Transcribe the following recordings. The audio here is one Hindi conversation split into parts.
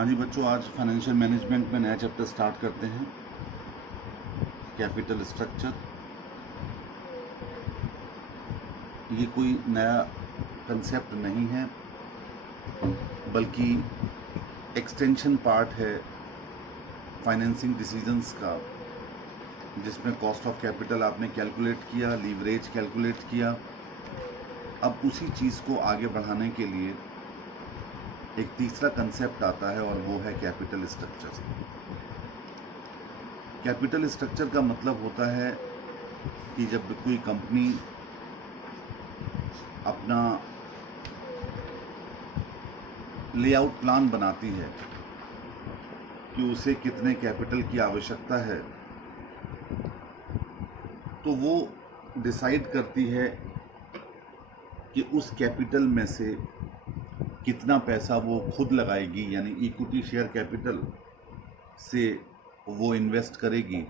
हाँ जी बच्चों, आज फाइनेंशियल मैनेजमेंट में नया चैप्टर स्टार्ट करते हैं। Capital structure. ये कोई नया कंसेप्ट नहीं है, बल्कि एक्सटेंशन पार्ट है फाइनेंसिंग डिसीजंस का, जिसमें कॉस्ट ऑफ कैपिटल आपने कैलकुलेट किया, लीवरेज कैलकुलेट किया। अब उसी चीज़ को आगे बढ़ाने के लिए एक तीसरा कंसेप्ट आता है और वो है कैपिटल स्ट्रक्चर। कैपिटल स्ट्रक्चर का मतलब होता है कि जब कोई कंपनी अपना लेआउट प्लान बनाती है कि उसे कितने कैपिटल की आवश्यकता है, तो वो डिसाइड करती है कि उस कैपिटल में से कितना पैसा वो खुद लगाएगी, यानी इक्विटी शेयर कैपिटल से वो इन्वेस्ट करेगी,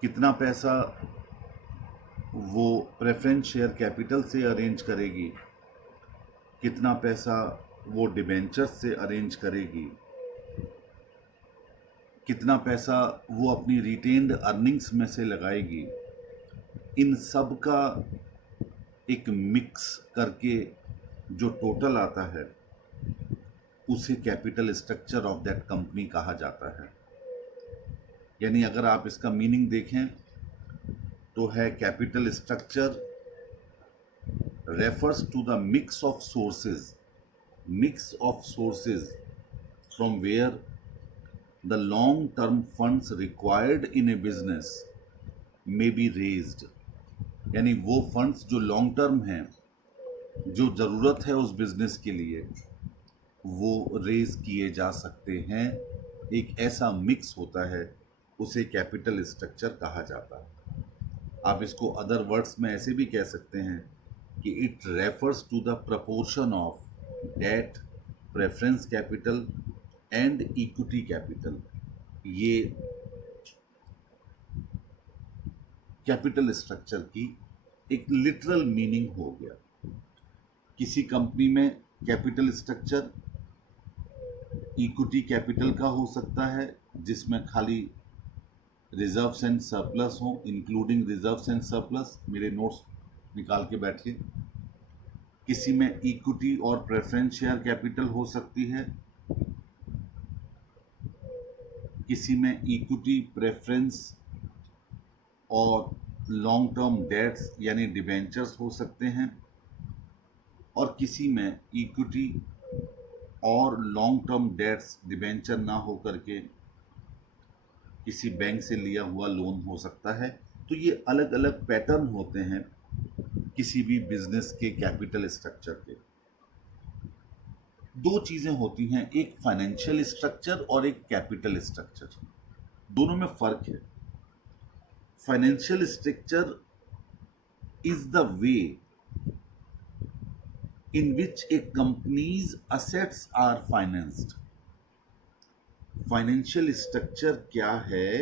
कितना पैसा वो प्रेफरेंस शेयर कैपिटल से अरेंज करेगी, कितना पैसा वो डिबेंचर्स से अरेंज करेगी, कितना पैसा वो अपनी रिटेन्ड अर्निंग्स में से लगाएगी। इन सब का एक मिक्स करके जो टोटल आता है उसे capital structure of that company कहा जाता है। यानी अगर आप इसका मीनिंग देखें तो है capital structure refers to the mix of sources from where the long term funds required in a business may be raised। यानी वो फंड्स जो लॉन्ग टर्म हैं, जो ज़रूरत है उस बिजनेस के लिए, वो रेज किए जा सकते हैं। एक ऐसा मिक्स होता है, उसे कैपिटल स्ट्रक्चर कहा जाता है। आप इसको अदर वर्ड्स में ऐसे भी कह सकते हैं कि it refers to the proportion of debt, preference capital and equity capital. ये कैपिटल स्ट्रक्चर की एक लिटरल मीनिंग हो गया। किसी कंपनी में कैपिटल स्ट्रक्चर इक्विटी कैपिटल का हो सकता है, जिसमें खाली रिजर्व्स एंड सरप्लस हो, इंक्लूडिंग रिजर्व्स एंड सरप्लस। मेरे नोट्स निकाल के बैठिए। किसी में इक्विटी और प्रेफरेंस शेयर कैपिटल हो सकती है, किसी में इक्विटी, प्रेफरेंस और लॉन्ग टर्म डेट्स यानी डिबेंचर्स हो सकते हैं, और किसी में इक्विटी और लॉन्ग टर्म डेट्स, डिबेंचर ना हो करके किसी बैंक से लिया हुआ लोन हो सकता है। तो ये अलग अलग पैटर्न होते हैं किसी भी बिजनेस के कैपिटल स्ट्रक्चर के। दो चीजें होती हैं, एक फाइनेंशियल स्ट्रक्चर और एक कैपिटल स्ट्रक्चर। दोनों में फर्क है। Financial structure is the way in which a company's assets are financed। Financial structure क्या है?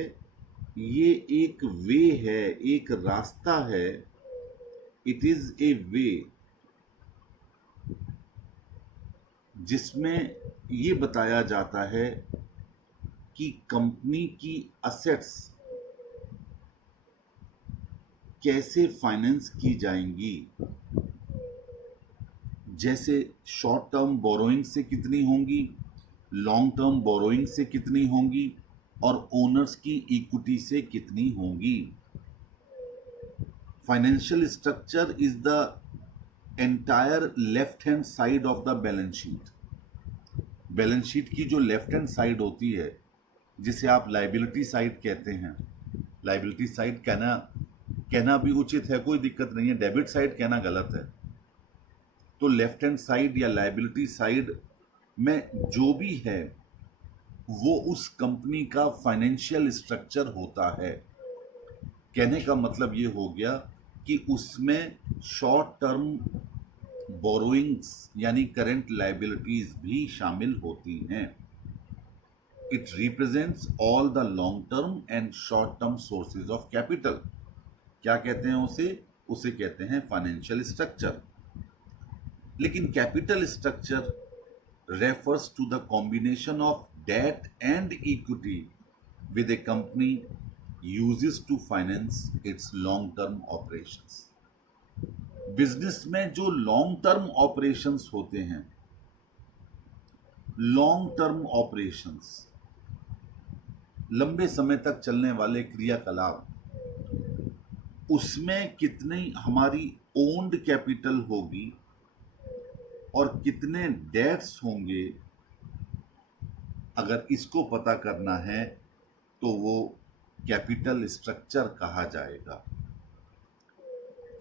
ये एक वे है, एक रास्ता है। इट इज ए वे जिसमें ये बताया जाता है कि कंपनी की असेट्स कैसे फाइनेंस की जाएंगी। जैसे शॉर्ट टर्म बोरोइंग से कितनी होंगी, लॉन्ग टर्म बोरोइंग से कितनी होंगी, और ओनर्स की इक्विटी से कितनी होंगी। Financial structure is the entire left hand side of the balance sheet. Balance sheet की जो लेफ्ट हैंड साइड होती है, जिसे आप लायबिलिटी साइड कहते हैं। लायबिलिटी साइड कहना भी उचित है, कोई दिक्कत नहीं है। डेबिट साइड कहना गलत है। तो लेफ्ट हैंड साइड या लायबिलिटी साइड में जो भी है वो उस कंपनी का फाइनेंशियल स्ट्रक्चर होता है। कहने का मतलब ये हो गया कि उसमें शॉर्ट टर्म बोरोइंग्स यानी करंट लायबिलिटीज भी शामिल होती हैं। It represents all the long term and short term sources of capital. क्या कहते हैं उसे कहते हैं फाइनेंशियल स्ट्रक्चर। लेकिन capital structure refers to the combination of debt and equity with a company uses to finance its long term operations. Business में जो लॉन्ग टर्म ऑपरेशंस होते हैं, लॉन्ग टर्म ऑपरेशंस, लंबे समय तक चलने वाले क्रियाकलाप, उसमें कितनी हमारी ओन्ड कैपिटल होगी और कितने डेट्स होंगे, अगर इसको पता करना है तो वो कैपिटल स्ट्रक्चर कहा जाएगा.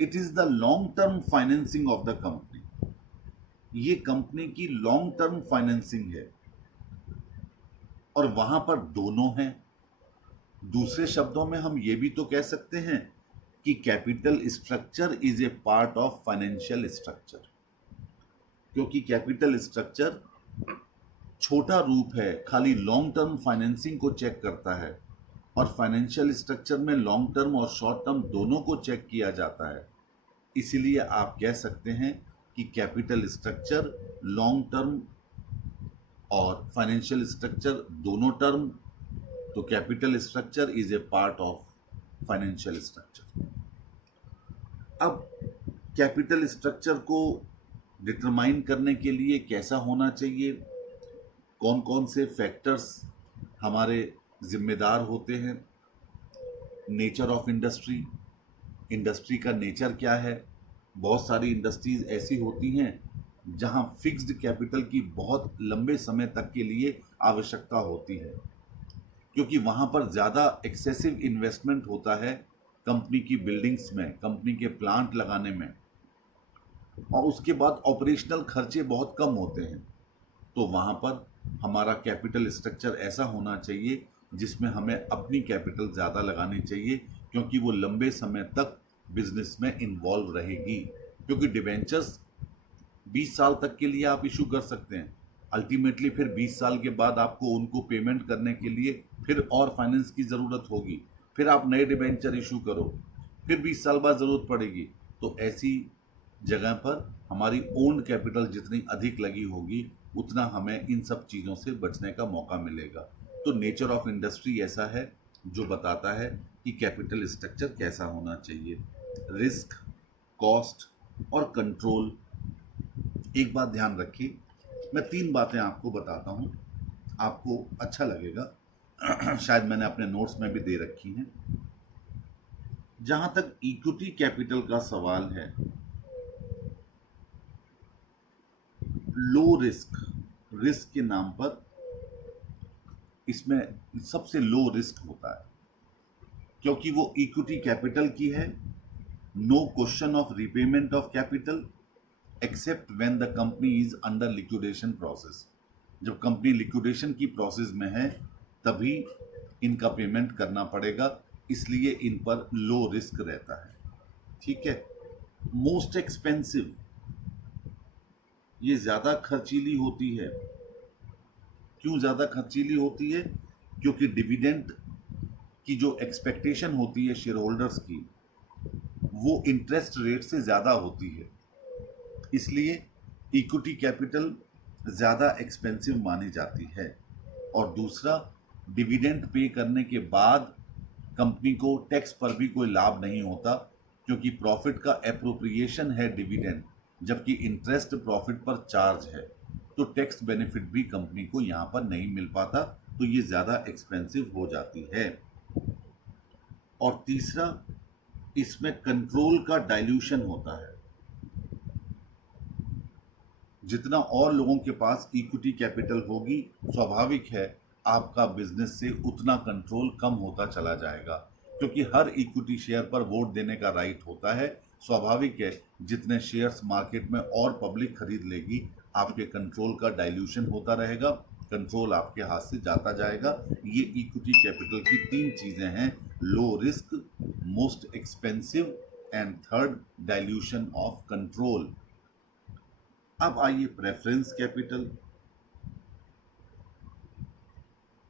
It is the long term financing of the company. ये कंपनी की लॉन्ग टर्म फाइनेंसिंग है और वहां पर दोनों हैं. दूसरे शब्दों में हम ये भी तो कह सकते हैं कि capital structure is a part of financial structure, क्योंकि कैपिटल स्ट्रक्चर छोटा रूप है, खाली लॉन्ग टर्म फाइनेंसिंग को चेक करता है और फाइनेंशियल स्ट्रक्चर में लॉन्ग टर्म और शॉर्ट टर्म दोनों को चेक किया जाता है. इसीलिए आप कह सकते हैं कि कैपिटल स्ट्रक्चर लॉन्ग टर्म और फाइनेंशियल स्ट्रक्चर दोनों टर्म, तो capital structure is a part of financial structure. अब कैपिटल स्ट्रक्चर को डिटरमाइन करने के लिए कैसा होना चाहिए, कौन कौन से फैक्टर्स हमारे जिम्मेदार होते हैं, नेचर ऑफ इंडस्ट्री, इंडस्ट्री का नेचर क्या है. बहुत सारी इंडस्ट्रीज ऐसी होती हैं जहां फिक्स्ड कैपिटल की बहुत लंबे समय तक के लिए आवश्यकता होती है, क्योंकि वहां पर ज़्यादा एक्सेसिव इन्वेस्टमेंट होता है कंपनी की बिल्डिंग्स में, कंपनी के प्लांट लगाने में, और उसके बाद ऑपरेशनल खर्चे बहुत कम होते हैं. तो वहां पर हमारा कैपिटल स्ट्रक्चर ऐसा होना चाहिए जिसमें हमें अपनी कैपिटल ज़्यादा लगानी चाहिए, क्योंकि वो लंबे समय तक बिजनेस में इन्वॉल्व रहेगी. क्योंकि डिबेंचर्स 20 साल तक के लिए आप इशू कर सकते हैं, अल्टीमेटली फिर 20 साल के बाद आपको उनको पेमेंट करने के लिए फिर और फाइनेंस की ज़रूरत होगी, फिर आप नए डिबेंचर इशू करो, फिर 20 साल बाद ज़रूरत पड़ेगी. तो ऐसी जगह पर हमारी ओन कैपिटल जितनी अधिक लगी होगी उतना हमें इन सब चीज़ों से बचने का मौका मिलेगा. तो नेचर ऑफ इंडस्ट्री ऐसा है जो बताता है कि कैपिटल स्ट्रक्चर कैसा होना चाहिए. रिस्क, कॉस्ट और कंट्रोल. एक बात ध्यान रखिए, मैं 3 बातें आपको बताता हूँ, आपको अच्छा लगेगा. शायद मैंने अपने नोट्स में भी दे रखी हैं. जहां तक इक्विटी कैपिटल का सवाल है, लो रिस्क के नाम पर इसमें सबसे लो रिस्क होता है, क्योंकि वो इक्विटी कैपिटल की है. No question of repayment of capital except when the company is under liquidation process. जब कंपनी लिक्विडेशन की प्रोसेस में है तभी इनका पेमेंट करना पड़ेगा, इसलिए इन पर लो रिस्क रहता है. ठीक है. मोस्ट एक्सपेंसिव, ये ज़्यादा खर्चीली होती है. क्यों ज़्यादा खर्चीली होती है? क्योंकि डिविडेंड की जो एक्सपेक्टेशन होती है शेयर होल्डर्स की, वो इंटरेस्ट रेट से ज़्यादा होती है, इसलिए इक्विटी कैपिटल ज़्यादा एक्सपेंसिव मानी जाती है. और दूसरा, डिविडेंड पे करने के बाद कंपनी को टैक्स पर भी कोई लाभ नहीं होता, क्योंकि प्रॉफिट का एप्रोप्रिएशन है डिविडेंड, जबकि इंटरेस्ट प्रॉफिट पर चार्ज है. तो टैक्स बेनिफिट भी कंपनी को यहाँ पर नहीं मिल पाता, तो ये ज़्यादा एक्सपेंसिव हो जाती है. और तीसरा, इसमें कंट्रोल का डाइल्यूशन होता है. जितना और लोगों के पास इक्विटी कैपिटल होगी, स्वाभाविक है आपका बिजनेस से उतना कंट्रोल कम होता चला जाएगा, क्योंकि हर इक्विटी शेयर पर वोट देने का राइट होता है. स्वाभाविक है जितने शेयर्स मार्केट में और पब्लिक खरीद लेगी, आपके कंट्रोल का डाइल्यूशन होता रहेगा, कंट्रोल आपके हाथ से जाता जाएगा. ये इक्विटी कैपिटल की 3 चीज़ें हैं: low risk, most expensive and third, dilution of control. अब आइए preference capital.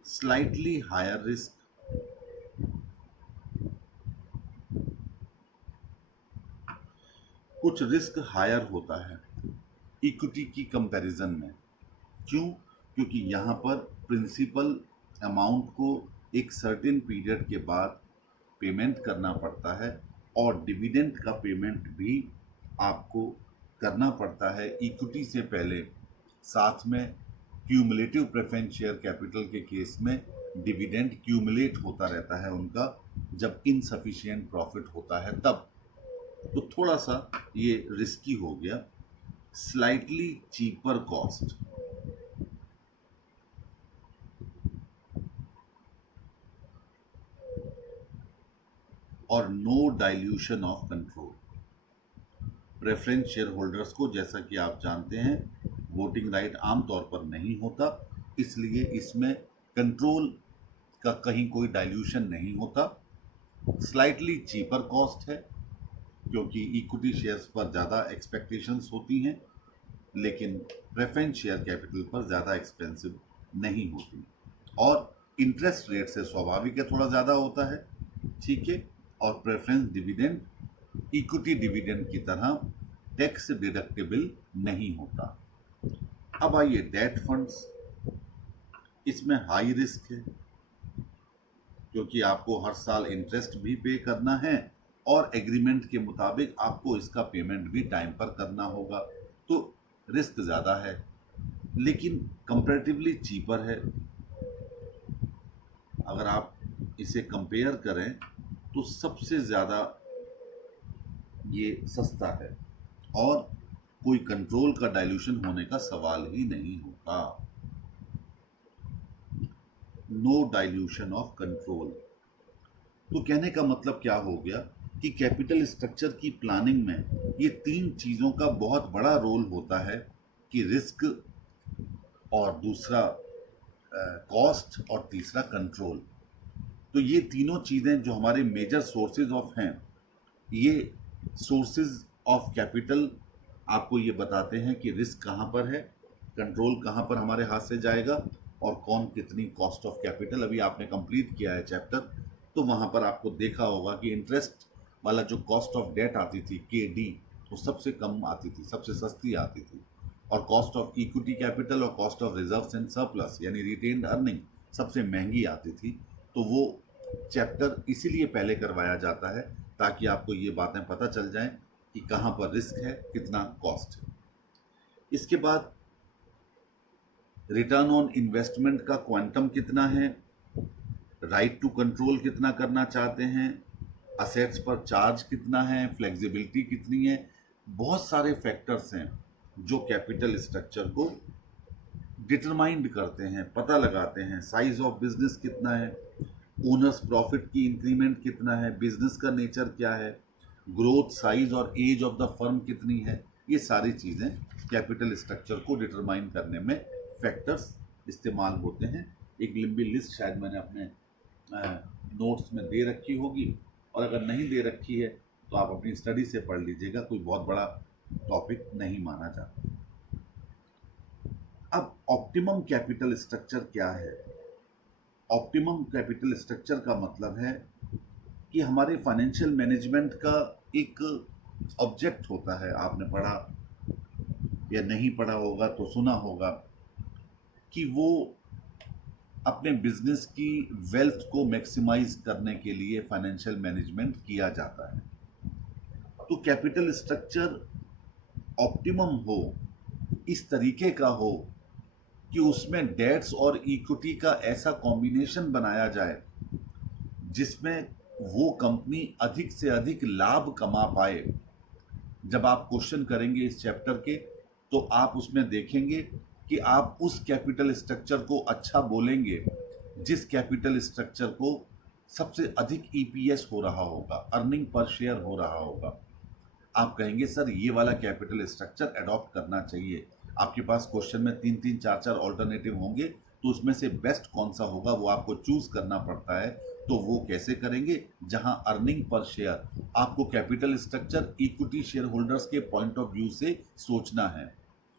Slightly higher risk, कुछ रिस्क हायर होता है इक्विटी की कंपैरिजन में. क्यों? क्योंकि यहाँ पर प्रिंसिपल अमाउंट को एक सर्टेन पीरियड के बाद पेमेंट करना पड़ता है और डिविडेंड का पेमेंट भी आपको करना पड़ता है इक्विटी से पहले। साथ में क्यूमुलेटिव प्रेफरेंस शेयर कैपिटल के केस में डिविडेंड क्यूमुलेट होता रहता है उनका, जब इनसफिशिएंट प्रॉफिट होता है तब। तो थोड़ा सा ये रिस्की हो गया। स्लाइटली चीपर कॉस्ट, और no dilution of control. Preference share holders को, जैसा कि आप जानते हैं, वोटिंग राइट आमतौर पर नहीं होता, इसलिए इसमें कंट्रोल का कहीं कोई डाइल्यूशन नहीं होता। स्लाइटली चीपर कॉस्ट है क्योंकि इक्विटी शेयर्स पर ज़्यादा एक्सपेक्टेशंस होती हैं, लेकिन प्रेफरेंस शेयर कैपिटल पर ज़्यादा एक्सपेंसिव नहीं होती। और इंटरेस्ट रेट से स्वाभाविक है थोड़ा ज़्यादा होता है, ठीक है। और प्रेफरेंस डिविडेंड इक्विटी डिविडेंड की तरह टैक्स डिडक्टेबल नहीं होता। अब आइए डेट फंड्स। इसमें हाई रिस्क है क्योंकि आपको हर साल इंटरेस्ट भी पे करना है और एग्रीमेंट के मुताबिक आपको इसका पेमेंट भी टाइम पर करना होगा, तो रिस्क ज़्यादा है, लेकिन कंपैरेटिवली चीपर है। अगर आप इसे कंपेयर करें तो सबसे ज़्यादा ये सस्ता है और कोई कंट्रोल का डाइल्यूशन होने का सवाल ही नहीं होता। No dilution of control. तो कहने का मतलब क्या हो गया कि कैपिटल स्ट्रक्चर की प्लानिंग में ये तीन चीज़ों का बहुत बड़ा रोल होता है कि रिस्क, और दूसरा कॉस्ट, और तीसरा कंट्रोल। तो ये तीनों चीज़ें जो हमारे मेजर सोर्सेज ऑफ हैं, ये सोर्सेज ऑफ कैपिटल आपको ये बताते हैं कि रिस्क कहाँ पर है, कंट्रोल कहाँ पर हमारे हाथ से जाएगा, और कौन कितनी कॉस्ट ऑफ कैपिटल। अभी आपने कंप्लीट किया है चैप्टर, तो वहाँ पर आपको देखा होगा कि इंटरेस्ट वाला जो कॉस्ट ऑफ डेट आती थी KD, वो सबसे कम आती थी, सबसे सस्ती आती थी, और कॉस्ट ऑफ इक्विटी कैपिटल और cost of reserves and surplus यानी रिटेन्ड अर्निंग सबसे महंगी आती थी। तो वो चैप्टर इसीलिए पहले करवाया जाता है ताकि आपको ये बातें पता चल जाएं कि कहाँ पर रिस्क है, कितना कॉस्ट है। इसके बाद रिटर्न ऑन इन्वेस्टमेंट का क्वांटम कितना है, राइट टू कंट्रोल कितना करना चाहते हैं, असेट्स पर चार्ज कितना है, फ्लेक्सिबिलिटी कितनी है। बहुत सारे फैक्टर्स हैं जो कैपिटल स्ट्रक्चर को डिटरमाइंड करते हैं, पता लगाते हैं। साइज ऑफ बिजनेस कितना है, ओनर्स प्रॉफिट की इंक्रीमेंट कितना है, बिजनेस का नेचर क्या है, ग्रोथ, साइज और एज ऑफ द फर्म कितनी है। ये सारी चीज़ें कैपिटल स्ट्रक्चर को डिटरमाइन करने में फैक्टर्स इस्तेमाल होते हैं। एक लंबी लिस्ट शायद मैंने अपने नोट्स में दे रखी होगी, और अगर नहीं दे रखी है तो आप अपनी स्टडी से पढ़ लीजिएगा, कोई बहुत बड़ा टॉपिक नहीं माना जाता। अब ऑप्टिमम कैपिटल स्ट्रक्चर क्या है? ऑप्टिमम कैपिटल स्ट्रक्चर का मतलब है कि हमारे फाइनेंशियल मैनेजमेंट का एक ऑब्जेक्ट होता है। आपने पढ़ा या नहीं पढ़ा होगा तो सुना होगा कि वो अपने बिजनेस की वेल्थ को मैक्सिमाइज करने के लिए फाइनेंशियल मैनेजमेंट किया जाता है। तो कैपिटल स्ट्रक्चर ऑप्टिमम हो, इस तरीके का हो कि उसमें डेट्स और इक्विटी का ऐसा कॉम्बिनेशन बनाया जाए जिसमें वो कंपनी अधिक से अधिक लाभ कमा पाए। जब आप क्वेश्चन करेंगे इस चैप्टर के, तो आप उसमें देखेंगे कि आप उस कैपिटल स्ट्रक्चर को अच्छा बोलेंगे जिस कैपिटल स्ट्रक्चर को सबसे अधिक EPS हो रहा होगा, अर्निंग पर शेयर हो रहा होगा। आप कहेंगे सर ये वाला कैपिटल स्ट्रक्चर अडॉप्ट करना चाहिए। आपके पास क्वेश्चन में 3-3, 4-4 ऑल्टरनेटिव होंगे, तो उसमें से बेस्ट कौन सा होगा वो आपको चूज करना पड़ता है। तो वो कैसे करेंगे? जहां अर्निंग पर शेयर आपको capital structure equity share holders के पॉइंट ऑफ व्यू से सोचना है,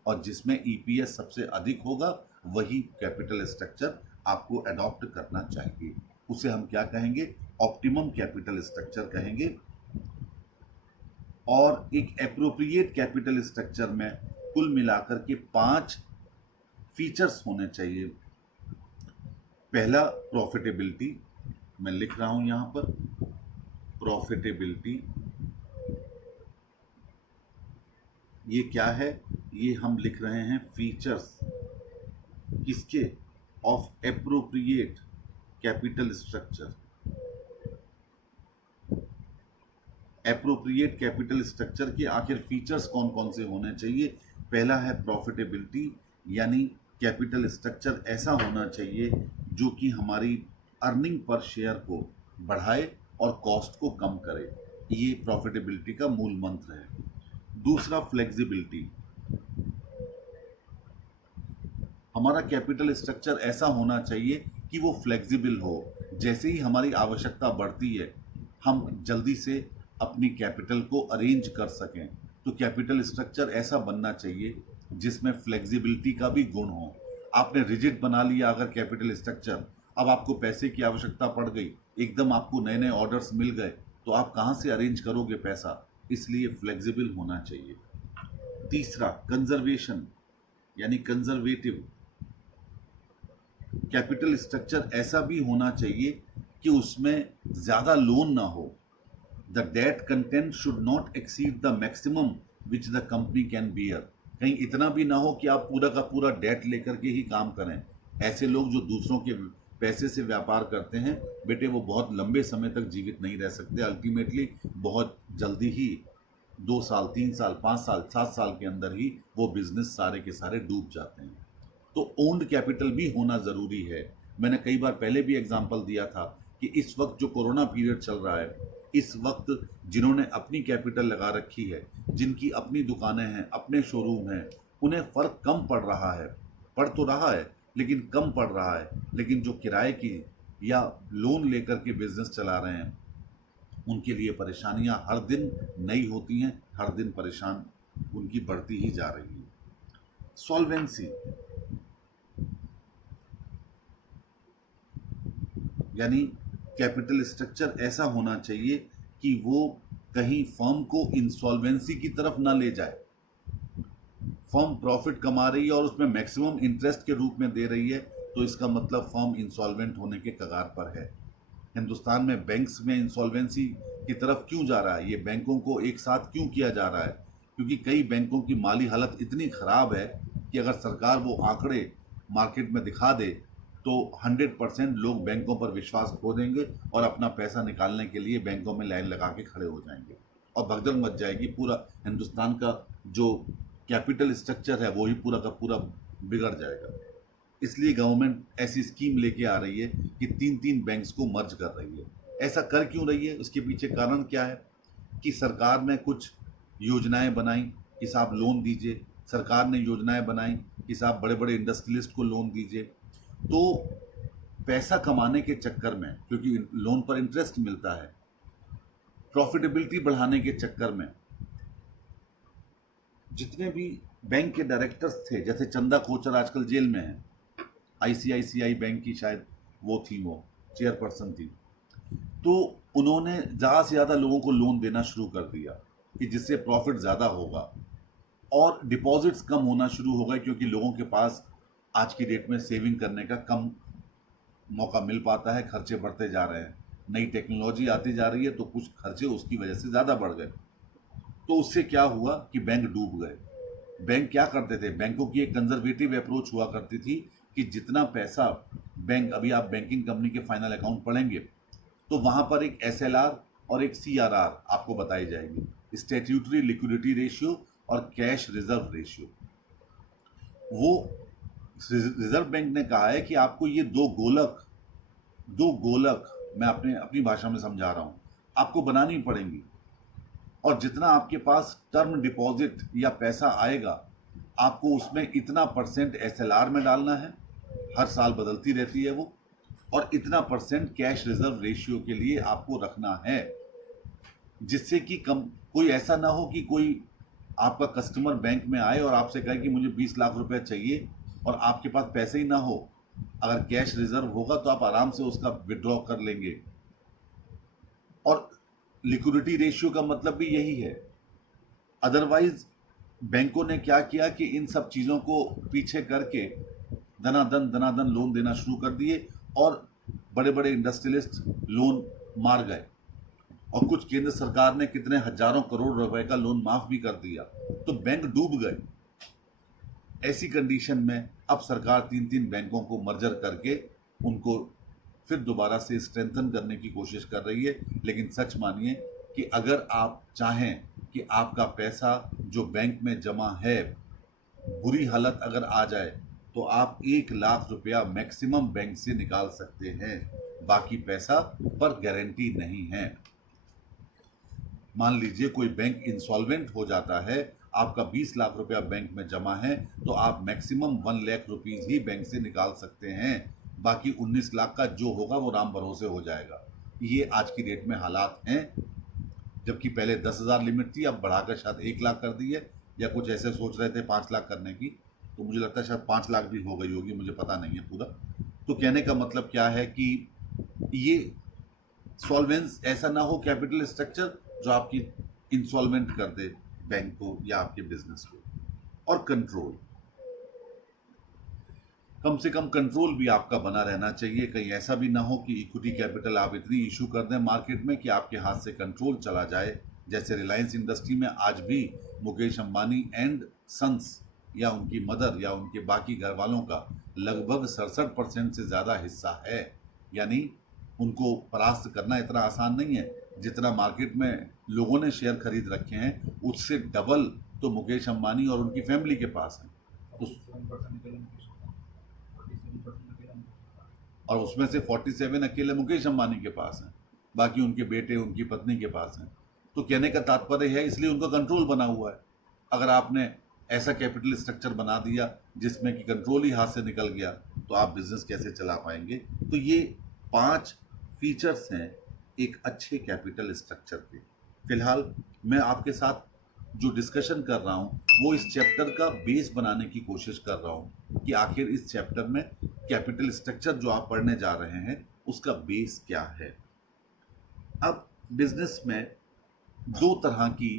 और जिसमें EPS सबसे अधिक होगा वही कैपिटल स्ट्रक्चर आपको अडॉप्ट करना चाहिए। उसे हम क्या कहेंगे? ऑप्टिमम कैपिटल स्ट्रक्चर कहेंगे। और एक एप्रोप्रिएट कैपिटल स्ट्रक्चर में कुल मिलाकर के 5 फीचर्स होने चाहिए। पहला प्रॉफिटेबिलिटी, मैं लिख रहा हूं यहां पर प्रॉफिटेबिलिटी। ये क्या है? ये हम लिख रहे हैं फीचर्स किसके? Of appropriate capital structure. Appropriate capital structure के आखिर फीचर्स कौन कौन से होने चाहिए? पहला है प्रॉफिटेबिलिटी, यानी कैपिटल स्ट्रक्चर ऐसा होना चाहिए जो कि हमारी अर्निंग पर शेयर को बढ़ाए और कॉस्ट को कम करे। ये प्रॉफिटेबिलिटी का मूल मंत्र है। दूसरा फ्लेक्सिबिलिटी, हमारा कैपिटल स्ट्रक्चर ऐसा होना चाहिए कि वो फ्लेक्सिबल हो। जैसे ही हमारी आवश्यकता बढ़ती है हम जल्दी से अपनी कैपिटल को अरेंज कर सकें। तो कैपिटल स्ट्रक्चर ऐसा बनना चाहिए जिसमें फ्लेक्सिबिलिटी का भी गुण हो। आपने रिजिड बना लिया अगर कैपिटल स्ट्रक्चर, अब आपको पैसे की आवश्यकता पड़ गई, एकदम आपको नए नए ऑर्डर्स मिल गए, तो आप कहाँ से अरेंज करोगे पैसा? इसलिए फ्लेक्सिबल होना चाहिए। तीसरा कंजर्वेशन, यानी कंजर्वेटिव। कैपिटल स्ट्रक्चर ऐसा भी होना चाहिए कि उसमें ज्यादा लोन ना हो। The debt content should not exceed the maximum which the company can bear. कहीं इतना भी ना हो कि आप पूरा का पूरा डेट लेकर के ही काम करें। ऐसे लोग जो दूसरों के पैसे से व्यापार करते हैं बेटे, वो बहुत लंबे समय तक जीवित नहीं रह सकते। अल्टीमेटली बहुत जल्दी ही 2 साल 3 साल 5 साल 7 साल के अंदर ही वो बिजनेस सारे के सारे डूब जाते हैं। तो ओन्ड कैपिटल भी होना जरूरी है। मैंने कई बार पहले भी एग्जांपल दिया था कि इस वक्त जो कोरोना पीरियड चल रहा है, इस वक्त जिन्होंने अपनी कैपिटल लगा रखी है, जिनकी अपनी दुकानें हैं, अपने शोरूम हैं, उन्हें फर्क कम पड़ रहा है। पड़ तो रहा है लेकिन कम पड़ रहा है। लेकिन जो किराए की या लोन लेकर के बिजनेस चला रहे हैं उनके लिए परेशानियां हर दिन नई होती हैं, हर दिन परेशान उनकी बढ़ती ही जा रही है। सॉल्वेंसी, यानी कैपिटल स्ट्रक्चर ऐसा होना चाहिए कि वो कहीं फर्म को इंसॉल्वेंसी की तरफ ना ले जाए। फर्म प्रॉफिट कमा रही है और उसमें मैक्सिमम इंटरेस्ट के रूप में दे रही है, तो इसका मतलब फर्म इंसॉल्वेंट होने के कगार पर है। हिंदुस्तान में बैंक्स में इंसॉल्वेंसी की तरफ क्यों जा रहा है? ये बैंकों को एक साथ क्यों किया जा रहा है? क्योंकि कई बैंकों की माली हालत इतनी खराब है कि अगर सरकार वो आंकड़े मार्केट में दिखा दे तो 100% लोग बैंकों पर विश्वास खो देंगे और अपना पैसा निकालने के लिए बैंकों में लाइन लगा के खड़े हो जाएंगे और भगदड़ मच जाएगी। पूरा हिंदुस्तान का जो कैपिटल स्ट्रक्चर है वो ही पूरा का पूरा बिगड़ जाएगा। इसलिए गवर्नमेंट ऐसी स्कीम लेके आ रही है कि 3-3 बैंक्स को मर्ज कर रही है। ऐसा कर क्यों रही है? उसके पीछे कारण क्या है? कि सरकार ने कुछ योजनाएं बनाई कि साहब लोन दीजिए। सरकार ने योजनाएं बनाई कि साहब बड़े बड़े इंडस्ट्रियलिस्ट को लोन दीजिए। तो पैसा कमाने के चक्कर में, क्योंकि लोन पर इंटरेस्ट मिलता है, प्रॉफिटेबिलिटी बढ़ाने के चक्कर में जितने भी बैंक के डायरेक्टर्स थे, जैसे चंदा कोचर आजकल जेल में है, आईसीआईसीआई बैंक की शायद वो थी, वो चेयरपर्सन थी, तो उन्होंने ज़्यादा से ज़्यादा लोगों को लोन देना शुरू कर दिया कि जिससे प्रॉफिट ज़्यादा होगा और डिपॉजिट्स कम होना शुरू हो गए, क्योंकि लोगों के पास आज की डेट में सेविंग करने का कम मौका मिल पाता है, खर्चे बढ़ते जा रहे हैं, नई टेक्नोलॉजी आती जा रही है, तो कुछ खर्चे उसकी वजह से ज़्यादा बढ़ गए। तो उससे क्या हुआ कि बैंक डूब गए। बैंक क्या करते थे? बैंकों की एक कंजर्वेटिव अप्रोच हुआ करती थी कि जितना पैसा बैंक, अभी आप बैंकिंग कंपनी के फाइनल अकाउंट पढ़ेंगे तो वहाँ पर एक एसएलआर और एक सीआरआर आपको बताई जाएगी, स्टैट्यूटरी लिक्विडिटी रेशियो और कैश रिजर्व रेशियो। वो रिजर्व बैंक ने कहा है कि आपको ये दो गोलक मैं अपनी भाषा में समझा रहा हूँ, आपको बनानी पड़ेंगी। और जितना आपके पास टर्म डिपॉजिट या पैसा आएगा, आपको उसमें इतना % एसएलआर में डालना है, हर साल बदलती रहती है वो, और इतना % कैश रिजर्व रेशियो के लिए आपको रखना है, जिससे कि कोई ऐसा ना हो कि कोई आपका कस्टमर बैंक में आए और आपसे कहे कि मुझे 20 लाख रुपए चाहिए और आपके पास पैसे ही ना हो। अगर कैश रिजर्व होगा तो आप आराम से उसका विड्रॉ कर लेंगे। और लिक्विडिटी रेशियो का मतलब भी यही है। अदरवाइज बैंकों ने क्या किया कि इन सब चीज़ों को पीछे करके धनाधन लोन देना शुरू कर दिए और बड़े बड़े इंडस्ट्रियलिस्ट लोन मार गए, और कुछ केंद्र सरकार ने कितने हजारों करोड़ रुपए का लोन माफ भी कर दिया, तो बैंक डूब गए। ऐसी कंडीशन में अब सरकार 3-3 बैंकों को मर्जर करके उनको फिर दोबारा से स्ट्रेंथन करने की कोशिश कर रही है। लेकिन सच मानिए कि अगर आप चाहें कि आपका पैसा जो बैंक में जमा है, बुरी हालत अगर आ जाए, तो आप 1 लाख रुपया मैक्सिमम बैंक से निकाल सकते हैं, बाकी पैसा पर गारंटी नहीं है। मान लीजिए कोई बैंक इंसॉल्वेंट हो जाता है, आपका 20 लाख रुपया बैंक में जमा है, तो आप मैक्सिमम 1 लाख रुपीज ही बैंक से निकाल सकते हैं, बाकी 19 लाख का जो होगा वो राम भरोसे हो जाएगा। ये आज की डेट में हालात हैं, जबकि पहले 10,000 लिमिट थी, अब बढ़ाकर शायद 1 लाख कर दी है, या कुछ ऐसे सोच रहे थे 5 लाख करने की, तो मुझे लगता है शायद 5 लाख भी हो गई होगी, मुझे पता नहीं है पूरा। तो कहने का मतलब क्या है कि ये सॉल्वेंस ऐसा ना हो कैपिटल स्ट्रक्चर जो आपकी इंसॉल्वेंट कर दे बैंक को या आपके बिजनेस को। और कंट्रोल, कम से कम कंट्रोल भी आपका बना रहना चाहिए। कहीं ऐसा भी ना हो कि इक्विटी कैपिटल आप इतनी इशू कर दें मार्केट में कि आपके हाथ से कंट्रोल चला जाए। जैसे रिलायंस इंडस्ट्री में आज भी मुकेश अंबानी एंड सन्स या उनकी मदर या उनके बाकी घर वालों का लगभग 67% से ज़्यादा हिस्सा है। यानी उनको परास्त करना इतना आसान नहीं है। जितना मार्केट में लोगों ने शेयर खरीद रखे हैं, उससे डबल तो मुकेश अंबानी और उनकी फैमिली के पास है। और उसमें से 47 अकेले मुकेश अंबानी के पास हैं, बाकी उनके बेटे उनकी पत्नी के पास हैं। तो कहने का तात्पर्य है, इसलिए उनका कंट्रोल बना हुआ है। अगर आपने ऐसा कैपिटल स्ट्रक्चर बना दिया जिसमें कि कंट्रोल ही हाथ से निकल गया, तो आप बिजनेस कैसे चला पाएंगे। तो ये 5 फीचर्स हैं एक अच्छे कैपिटल स्ट्रक्चर के। फिलहाल मैं आपके साथ जो डिस्कशन कर रहा हूँ वो इस चैप्टर का बेस बनाने की कोशिश कर रहा हूँ कि आखिर इस चैप्टर में कैपिटल स्ट्रक्चर जो आप पढ़ने जा रहे हैं उसका बेस क्या है। अब बिजनेस में 2 तरह की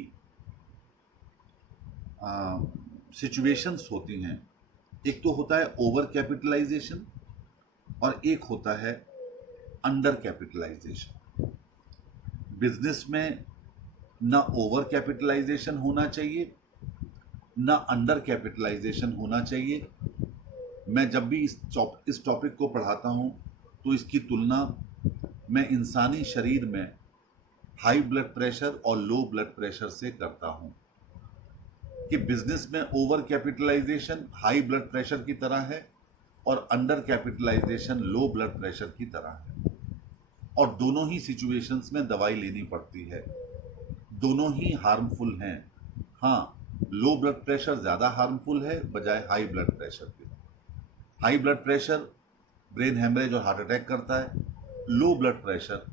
सिचुएशंस होती हैं। एक तो होता है ओवर कैपिटलाइजेशन और एक होता है अंडर कैपिटलाइजेशन। बिजनेस में ना ओवर कैपिटलाइजेशन होना चाहिए, ना अंडर कैपिटलाइजेशन होना चाहिए। मैं जब भी इस टॉपिक को पढ़ाता हूँ तो इसकी तुलना मैं इंसानी शरीर में हाई ब्लड प्रेशर और लो ब्लड प्रेशर से करता हूँ कि बिजनेस में over capitalisation high blood pressure की तरह है और under capitalisation low blood pressure की तरह है। और दोनों ही सिचुएशंस में दवाई लेनी पड़ती है, दोनों ही हार्मफुल हैं। हाँ, लो ब्लड प्रेशर ज़्यादा हार्मफुल है बजाय हाई ब्लड प्रेशर के। High blood pressure brain haemorrhage और हार्ट अटैक करता है, low blood pressure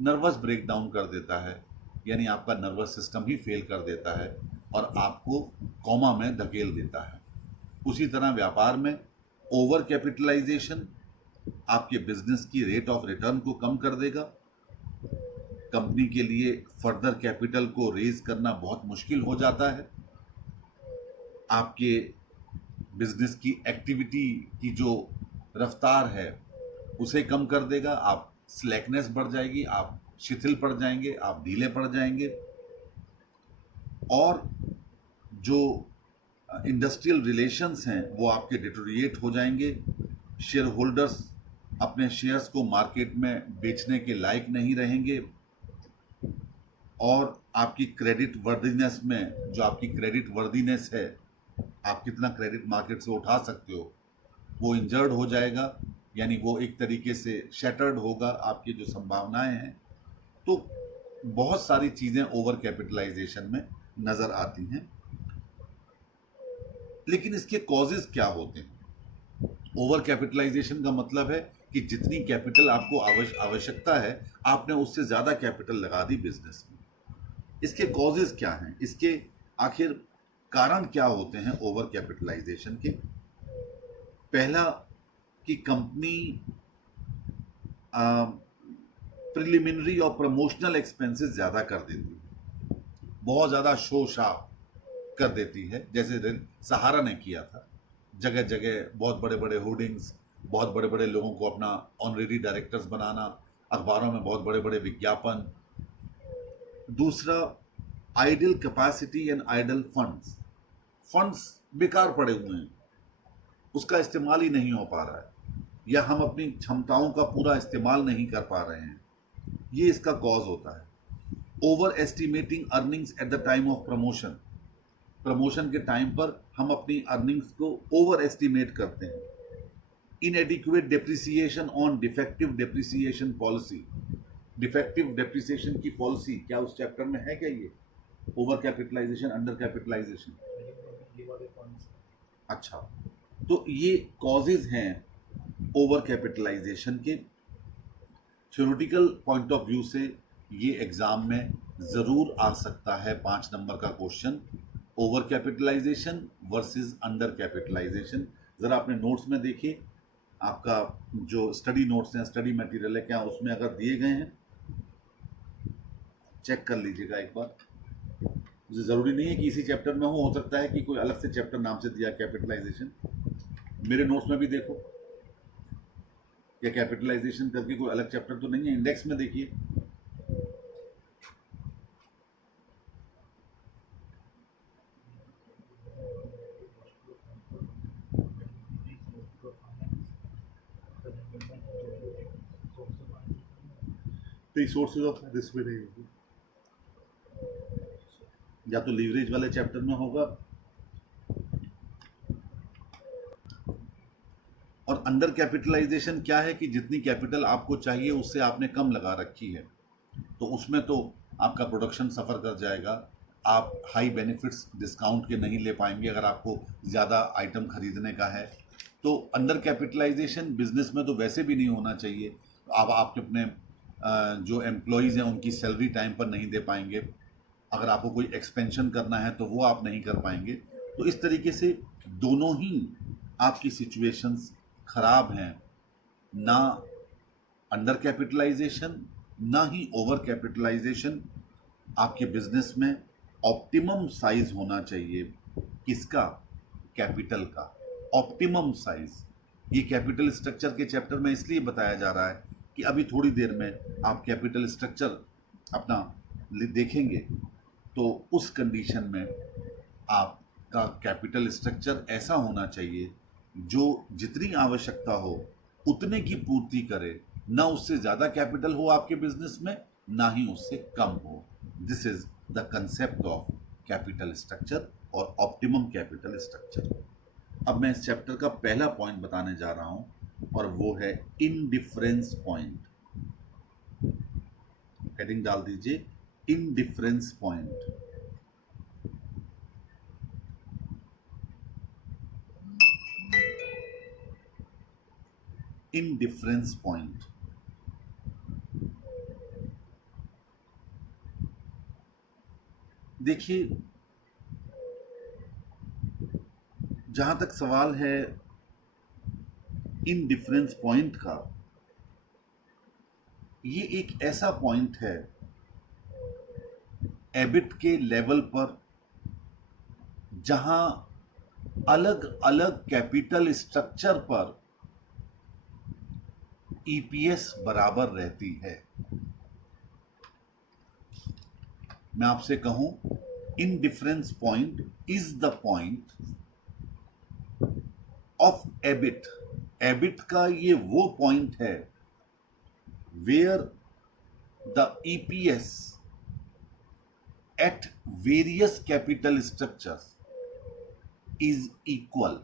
nervous breakdown कर देता है, यानी आपका नर्वस सिस्टम ही फेल कर देता है और आपको कोमा में धकेल देता है। उसी तरह व्यापार में ओवर कैपिटलाइजेशन आपके बिजनेस की रेट ऑफ रिटर्न को कम कर देगा। कंपनी के लिए फर्दर कैपिटल को रेज करना बहुत मुश्किल हो जाता है। आपके बिजनेस की एक्टिविटी की जो रफ्तार है उसे कम कर देगा। आप स्लैकनेस बढ़ जाएगी, आप शिथिल पड़ जाएंगे, आप ढीले पड़ जाएंगे। और जो इंडस्ट्रियल रिलेशंस हैं वो आपके डिटोरिएट हो जाएंगे। शेयर होल्डर्स अपने शेयर्स को मार्केट में बेचने के लायक नहीं रहेंगे और आपकी क्रेडिट वर्दीनेस में जो आपकी क्रेडिट वर्दीनेस है, आप कितना क्रेडिट मार्केट से उठा सकते हो, वो इंजर्ड हो जाएगा, यानी वो एक तरीके से शैटर्ड होगा। आपकी जो संभावनाएं हैं, तो बहुत सारी चीज़ें ओवर कैपिटलाइजेशन में नज़र आती हैं। लेकिन इसके कॉजेज क्या होते हैं? ओवर कैपिटलाइजेशन का मतलब है कि जितनी कैपिटल आपको आवश्यकता है आपने उससे ज़्यादा कैपिटल लगा दी बिजनेस में। इसके कॉजेज क्या हैं? इसके आखिर कारण क्या होते हैं ओवर कैपिटलाइजेशन के? पहला कि कंपनी प्रिलिमिनरी और प्रमोशनल एक्सपेंसेस ज़्यादा कर देती है, बहुत ज़्यादा शो शाप कर देती है, जैसे सहारा ने किया था। जगह जगह बहुत बड़े बड़े होर्डिंग्स, बहुत बड़े बड़े लोगों को अपना ऑनरेरी डायरेक्टर्स बनाना, अखबारों में बहुत बड़े बड़े विज्ञापन। दूसरा, idle capacity and idol funds, funds बेकार पड़े हुए हैं, उसका इस्तेमाल ही नहीं हो पा रहा है, या हम अपनी क्षमताओं का पूरा इस्तेमाल नहीं कर पा रहे हैं, ये इसका कॉज होता है। Over estimating earnings at the time of promotion, promotion के टाइम पर हम अपनी अर्निंग्स को ओवर एस्टिमेट करते हैं। इनएडिक्वेट depreciation on defective depreciation policy, defective depreciation की पॉलिसी क्या उस चैप्टर में है क्या? ये ओवर कैपिटलाइजेशन, अंडर कैपिटलाइजेशन, अच्छा, तो ये कॉजेज हैं ओवर कैपिटलाइजेशन के। थ्योरेटिकल पॉइंट ऑफ व्यू से ये एग्जाम में ज़रूर आ सकता है 5 नंबर का question, over capitalisation versus under capitalisation. ज़रा अपने नोट्स में देखिए, आपका जो स्टडी नोट्स हैं, स्टडी मटेरियल है, क्या उसमें अगर दिए गए हैं चेक कर लीजिएगा एक बार। मुझे ज़रूरी नहीं है कि इसी चैप्टर में हो सकता है कि कोई अलग से चैप्टर नाम से दिया कैपिटलाइजेशन। मेरे नोट्स में भी देखो, या कैपिटलाइजेशन करके कोई अलग चैप्टर तो नहीं है, इंडेक्स में देखिए। सोर्सेज ऑफ दिस में नहीं होगी, या तो लीवरेज वाले चैप्टर में होगा, और अंडर कैपिटलाइजेशन क्या है कि जितनी कैपिटल आपको चाहिए उससे आपने कम लगा रखी है, तो उसमें तो आपका प्रोडक्शन सफ़र कर जाएगा, आप हाई बेनिफिट्स डिस्काउंट के नहीं ले पाएंगे अगर आपको ज़्यादा आइटम खरीदने का है। तो अंडर कैपिटलाइजेशन बिजनेस में तो वैसे भी नहीं होना चाहिए, आप आपके अपने जो एम्प्लॉयज़ हैं उनकी सैलरी टाइम पर नहीं दे पाएंगे, अगर आपको कोई एक्सपेंशन करना है तो वो आप नहीं कर पाएंगे। तो इस तरीके से दोनों ही आपकी सिचुएशंस खराब हैं, ना अंडर कैपिटलाइजेशन ना ही ओवर कैपिटलाइजेशन। आपके बिजनेस में ऑप्टिमम साइज होना चाहिए, किसका? कैपिटल का ऑप्टिमम साइज। ये कैपिटल स्ट्रक्चर के चैप्टर में इसलिए बताया जा रहा है कि अभी थोड़ी देर में आप कैपिटल स्ट्रक्चर अपना देखेंगे, तो उस कंडीशन में आपका कैपिटल स्ट्रक्चर ऐसा होना चाहिए जो जितनी आवश्यकता हो उतने की पूर्ति करे, ना उससे ज़्यादा कैपिटल हो आपके बिजनेस में, ना ही उससे कम हो। This is the concept of capital structure और ऑप्टिमम कैपिटल स्ट्रक्चर। अब मैं इस चैप्टर का पहला पॉइंट बताने जा रहा हूं, और वो है इनडिफरेंस पॉइंट। हेडिंग डाल दीजिए, इनडिफरेंस पॉइंट। इनडिफरेंस पॉइंट, देखिए, जहां तक सवाल है इनडिफरेंस पॉइंट का, ये एक ऐसा पॉइंट है एबिट के लेवल पर जहां अलग अलग कैपिटल स्ट्रक्चर पर ईपीएस बराबर रहती है। मैं आपसे कहूं, indifference point is the point of EBIT. EBIT का ये वो पॉइंट है where the EPS at various capital structures is equal,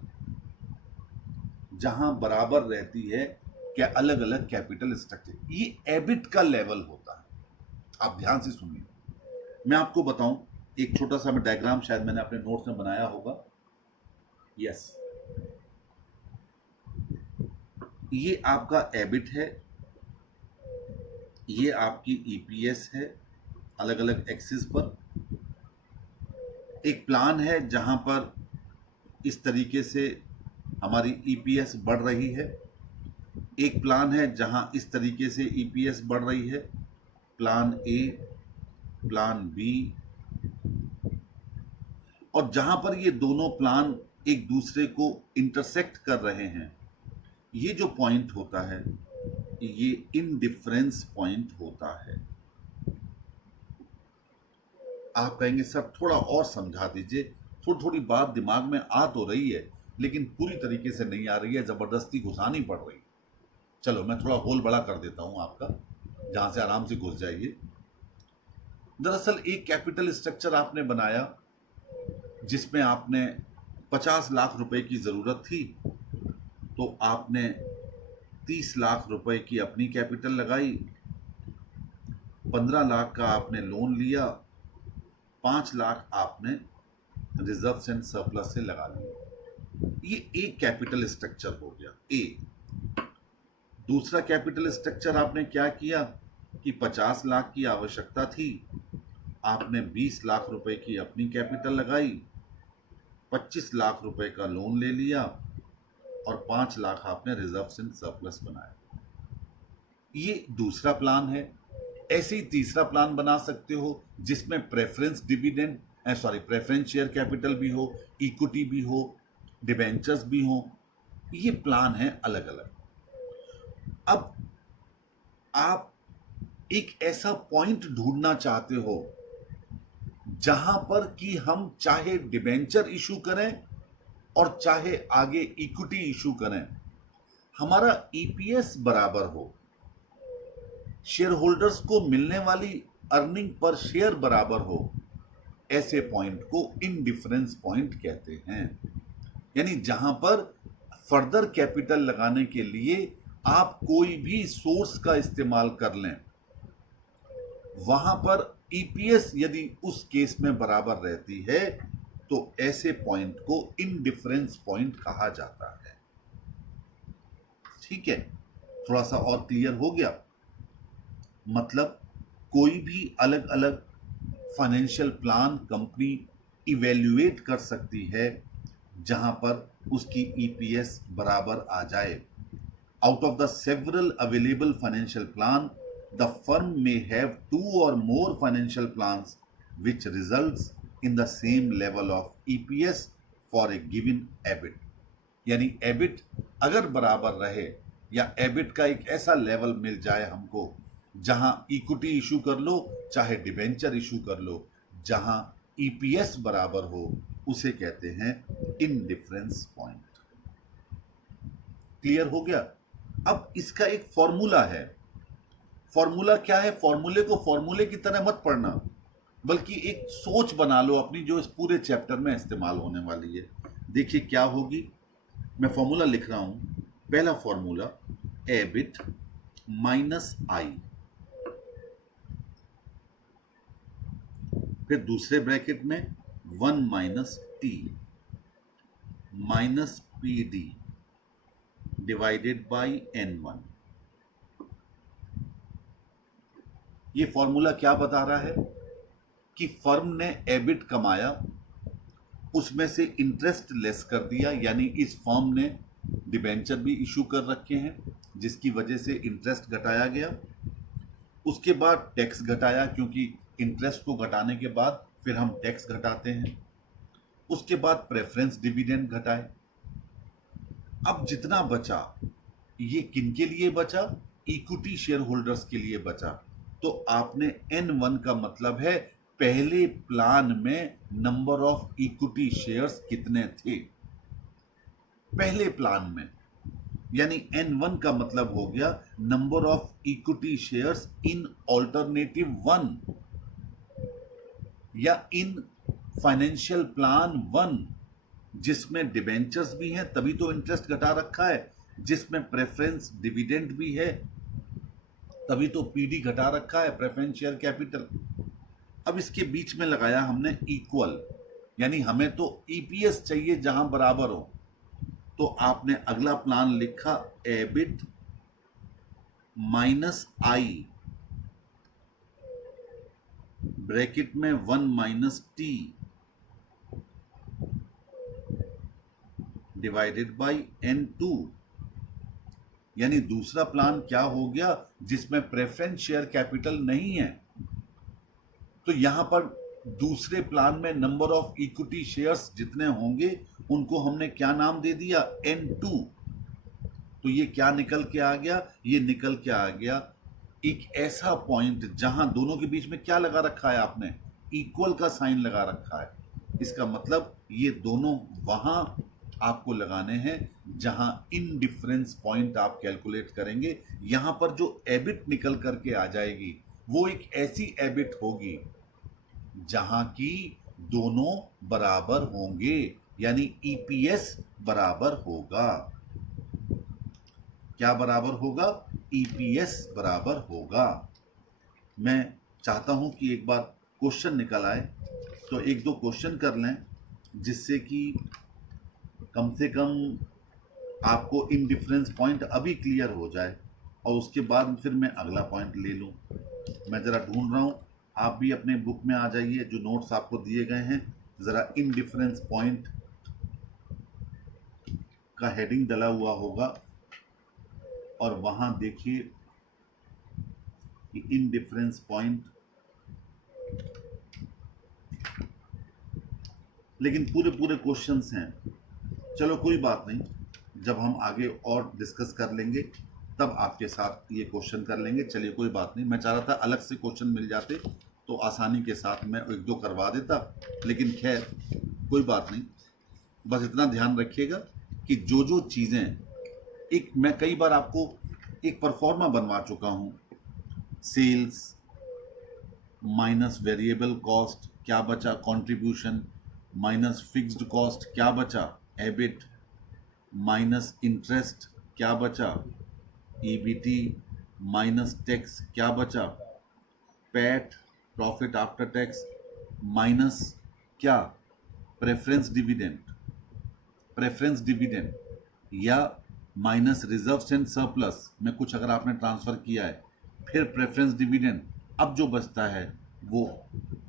जहां बराबर रहती है क्या अलग अलग कैपिटल स्ट्रक्चर, ये एबिट का लेवल होता है। आप ध्यान से सुनिए, मैं आपको बताऊं, एक छोटा सा मैं डायग्राम शायद मैंने अपने नोट्स में बनाया होगा। यस, ये आपका एबिट है, ये आपकी ईपीएस है, अलग अलग एक्सिस पर। एक प्लान है जहां पर इस तरीके से हमारी ईपीएस बढ़ रही है, एक प्लान है जहां इस तरीके से ईपीएस बढ़ रही है, प्लान ए, प्लान बी, और जहां पर ये दोनों प्लान एक दूसरे को इंटरसेक्ट कर रहे हैं, ये जो पॉइंट होता है ये इनडिफरेंस पॉइंट होता है। आप कहेंगे सर थोड़ा और समझा दीजिए, थोड़ी थोड़ी बात दिमाग में आ तो रही है लेकिन पूरी तरीके से नहीं आ रही है, जबरदस्ती घुसानी पड़ रही है। चलो मैं थोड़ा होल बड़ा कर देता हूं आपका, जहां से आराम से घुस जाइए। दरअसल एक कैपिटल स्ट्रक्चर आपने बनाया जिसमें आपने 50 लाख रुपए की जरूरत थी, तो आपने 30 लाख रुपए की अपनी कैपिटल लगाई, 15 लाख का आपने लोन लिया, 5 लाख आपने रिजर्व्स एंड सरप्लस से लगा लिया। ये एक कैपिटल स्ट्रक्चर हो गया ए। दूसरा कैपिटल स्ट्रक्चर आपने क्या किया कि 50 लाख की आवश्यकता थी, आपने 20 लाख रुपए की अपनी कैपिटल लगाई, 25 लाख रुपए का लोन ले लिया और 5 लाख आपने रिजर्व्स एंड सरप्लस बनाया। ये दूसरा प्लान है। ऐसे ही तीसरा प्लान बना सकते हो जिसमें प्रेफरेंस शेयर कैपिटल भी हो, इक्विटी भी हो, डिबेंचर्स भी हो। ये प्लान है अलग अलग। अब आप एक ऐसा पॉइंट ढूंढना चाहते हो जहां पर कि हम चाहे डिबेंचर इशू करें और चाहे आगे इक्विटी इशू करें, हमारा ईपीएस बराबर हो, शेयर होल्डर्स को मिलने वाली अर्निंग पर शेयर बराबर हो। ऐसे पॉइंट को इनडिफरेंस पॉइंट कहते हैं। यानी जहां पर फर्दर कैपिटल लगाने के लिए आप कोई भी सोर्स का इस्तेमाल कर लें, वहां पर ईपीएस यदि उस केस में बराबर रहती है तो ऐसे पॉइंट को इनडिफरेंस पॉइंट कहा जाता है। ठीक है, थोड़ा सा और क्लियर हो गया? मतलब कोई भी अलग अलग फाइनेंशियल प्लान कंपनी इवेल्युएट कर सकती है जहां पर उसकी ईपीएस बराबर आ जाए। Out of the several available financial plan, the firm may have 2 or more financial plans which results in the same level of EPS for a given EBIT। यानी EBIT अगर बराबर रहे या EBIT का एक ऐसा लेवल मिल जाए हमको जहां इक्विटी इशू कर लो चाहे डिबेंचर इशू कर लो, जहां ईपीएस बराबर हो, उसे कहते हैं इनडिफरेंस पॉइंट। क्लियर हो गया? अब इसका एक फॉर्मूला है। फॉर्मूला क्या है? फॉर्मूले को फॉर्मूले की तरह मत पढ़ना, बल्कि एक सोच बना लो अपनी जो इस पूरे चैप्टर में इस्तेमाल होने वाली है। देखिए क्या होगी। मैं फॉर्मूला लिख रहा हूं। पहला फॉर्मूला एबिट माइनस आई, फिर दूसरे ब्रैकेट में 1 minus T minus P D divided by N1। ये फॉर्मूला क्या बता रहा है कि फर्म ने एबिट कमाया, उसमें से इंटरेस्ट लेस कर दिया, यानी इस फर्म ने डिबेंचर भी इशू कर रखे हैं जिसकी वजह से इंटरेस्ट घटाया गया। उसके बाद टैक्स घटाया, क्योंकि इंटरेस्ट को घटाने के बाद फिर हम टैक्स घटाते हैं। उसके बाद प्रेफरेंस डिविडेंड घटाए। अब जितना बचा ये किनके लिए बचा? इक्विटी शेयर होल्डर्स के लिए बचा। तो आपने N1 का मतलब है पहले प्लान में नंबर ऑफ इक्विटी शेयर्स कितने थे पहले प्लान में, यानी N1 का मतलब हो गया number of equity shares in alternative 1 या इन फाइनेंशियल प्लान 1, जिसमें डिबेंचर्स भी हैं तभी तो इंटरेस्ट घटा रखा है, जिसमें प्रेफरेंस डिविडेंड भी है तभी तो पीडी घटा रखा है, प्रेफरेंस शेयर कैपिटल। अब इसके बीच में लगाया हमने इक्वल, यानी हमें तो ईपीएस चाहिए जहां बराबर हो। तो आपने अगला प्लान लिखा एबिट माइनस आई ब्रैकेट में 1 minus T divided by N2। यानी दूसरा प्लान क्या हो गया जिसमें प्रेफरेंस शेयर कैपिटल नहीं है। तो यहां पर दूसरे प्लान में नंबर ऑफ इक्विटी शेयर्स जितने होंगे उनको हमने क्या नाम दे दिया, N2। तो ये क्या निकल के आ गया, ये निकल के आ गया एक ऐसा पॉइंट जहां दोनों के बीच में क्या लगा रखा है आपने, इक्वल का साइन लगा रखा है। इसका मतलब ये दोनों वहां आपको लगाने हैं जहां इनडिफरेंस पॉइंट आप कैलकुलेट करेंगे। यहां पर जो एबिट निकल करके आ जाएगी वो एक ऐसी एबिट होगी जहां की दोनों बराबर होंगे, यानी ईपीएस बराबर होगा। क्या बराबर होगा, ईपीएस बराबर होगा। मैं चाहता हूं कि एक बार क्वेश्चन निकल आए, तो एक दो क्वेश्चन कर लें जिससे कि कम से कम आपको इनडिफरेंस पॉइंट अभी क्लियर हो जाए और उसके बाद फिर मैं अगला पॉइंट ले लूं। मैं ज़रा ढूंढ रहा हूं, आप भी अपने बुक में आ जाइए, जो नोट्स आपको दिए गए हैं ज़रा इनडिफरेंस पॉइंट का हेडिंग डला हुआ होगा और वहां देखिए कि इनडिफरेंस पॉइंट, लेकिन पूरे पूरे क्वेश्चंस हैं। चलो कोई बात नहीं, जब हम आगे और डिस्कस कर लेंगे तब आपके साथ ये क्वेश्चन कर लेंगे। चलिए कोई बात नहीं, मैं चाह रहा था अलग से क्वेश्चन मिल जाते तो आसानी के साथ मैं एक दो करवा देता, लेकिन खैर कोई बात नहीं। बस इतना ध्यान रखिएगा कि जो जो चीज़ें, एक मैं कई बार आपको एक परफॉर्मा बनवा चुका हूँ, सेल्स माइनस वेरिएबल कॉस्ट क्या बचा, कंट्रीब्यूशन माइनस फिक्स्ड कॉस्ट क्या बचा, एबिट माइनस इंटरेस्ट क्या बचा, ईबीटी माइनस टैक्स क्या बचा, PAT profit after tax minus क्या, प्रेफरेंस डिविडेंड, प्रेफरेंस डिविडेंड या माइनस रिजर्व्स एंड सरप्लस में कुछ अगर आपने ट्रांसफर किया है, फिर प्रेफरेंस डिविडेंड। अब जो बचता है वो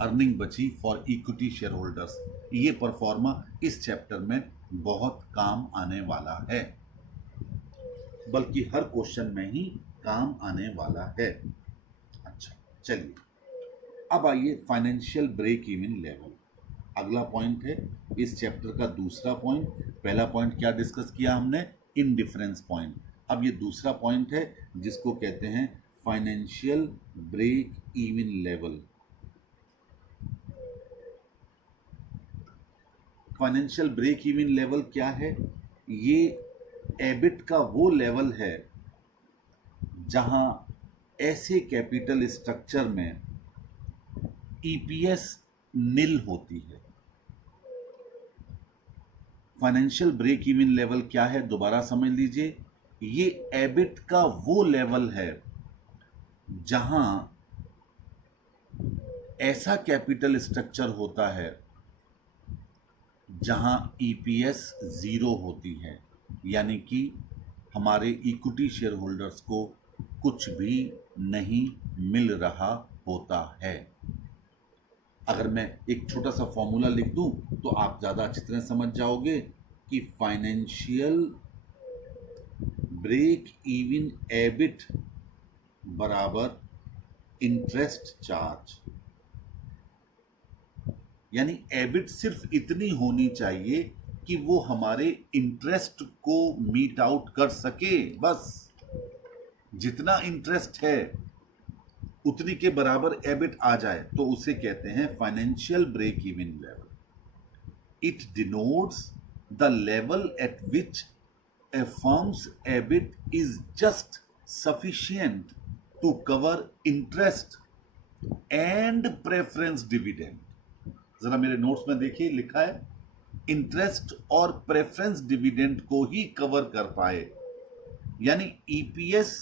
अर्निंग बची फॉर इक्विटी शेयर होल्डर्स। ये परफॉर्मा इस चैप्टर में बहुत काम आने वाला है, बल्कि हर क्वेश्चन में ही काम आने वाला है। अच्छा चलिए, अब आइए फाइनेंशियल ब्रेक इवन लेवल, अगला पॉइंट है इस चैप्टर का दूसरा पॉइंट। पहला पॉइंट क्या डिस्कस किया हमने, इनडिफरेंस पॉइंट। अब ये दूसरा पॉइंट है जिसको कहते हैं financial break even level. Financial break even level क्या है, ये एबिट का वो लेवल है जहां ऐसे कैपिटल स्ट्रक्चर में ईपीएस निल होती है। फाइनेंशियल ब्रेक इवन लेवल क्या है, दोबारा समझ लीजिए, ये एबिट का वो लेवल है जहां ऐसा कैपिटल स्ट्रक्चर होता है जहां ईपीएस जीरो होती है, यानी कि हमारे इक्विटी शेयर होल्डर्स को कुछ भी नहीं मिल रहा होता है। अगर मैं एक छोटा सा फॉर्मूला लिख दूं तो आप ज़्यादा अच्छी तरह समझ जाओगे कि फाइनेंशियल ब्रेक इवन एबिट बराबर इंटरेस्ट चार्ज, यानी एबिट सिर्फ इतनी होनी चाहिए कि वो हमारे इंटरेस्ट को मीट आउट कर सके, बस जितना इंटरेस्ट है उतनी के बराबर एबिट आ जाए, तो उसे कहते हैं financial break even level. It denotes the level at which a firm's EBIT is just sufficient to cover interest and preference dividend। जरा मेरे नोट्स में देखिए, लिखा है इंटरेस्ट और प्रेफरेंस डिविडेंड को ही कवर कर पाए, यानी ईपीएस